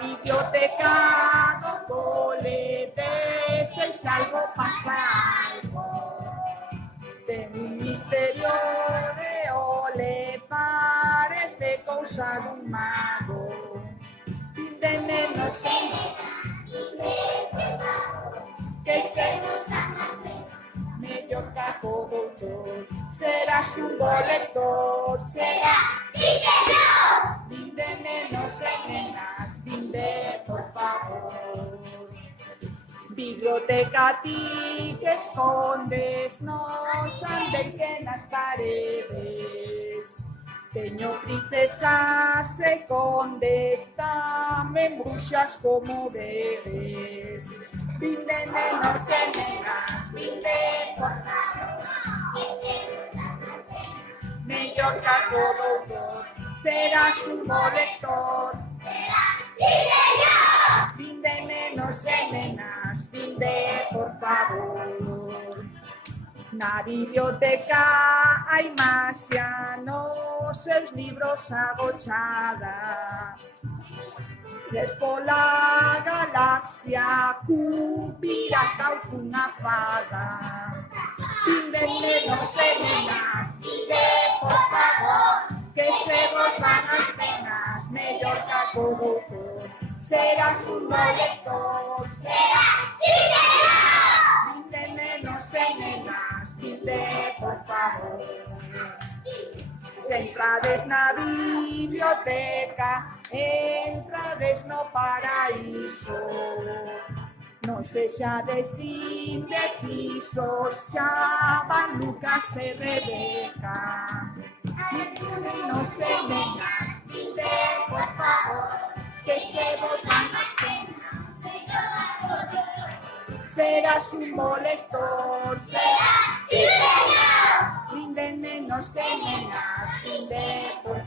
biblioteca do cole deseis algo pasa algo. Ten un misterio de ole, parece cousa dun mago. De nenos e que se nos dan as penas, mellor caco doutor. Serás un bo lector, será, sí señor. Vinde nenos e nenas, vinde por favor. Biblioteca ti que escondes, nos andeis en las paredes. Teño princesas e condes, tamén bruxas como bebés. Vinde nenos e nenas, vinde por favor. Mellor caco doutor, serás un bo lector. Serás, sí señor. Vinde nenos e nenas, vinde por favor. Na biblioteca hai maxia, nos seus libros agochada. Ves pola galaxia cun pirata ou cunha fada. Vinde nenos e nenas, vinde por favor, que se vos van as penas, mellor caco doutor. Serás un bo lector, serás, sí señor. Vinde nenos e nenas, vinde por favor. Se entrades na biblioteca, entrades no paraíso. Non sexades indecisos, xa van Lucas e Rebeca. Nenos e nenas, vinde por favor, que se vos van as penas. Serás un bo lector, serás, sí señor. Vinde nenos e nenas, vinde por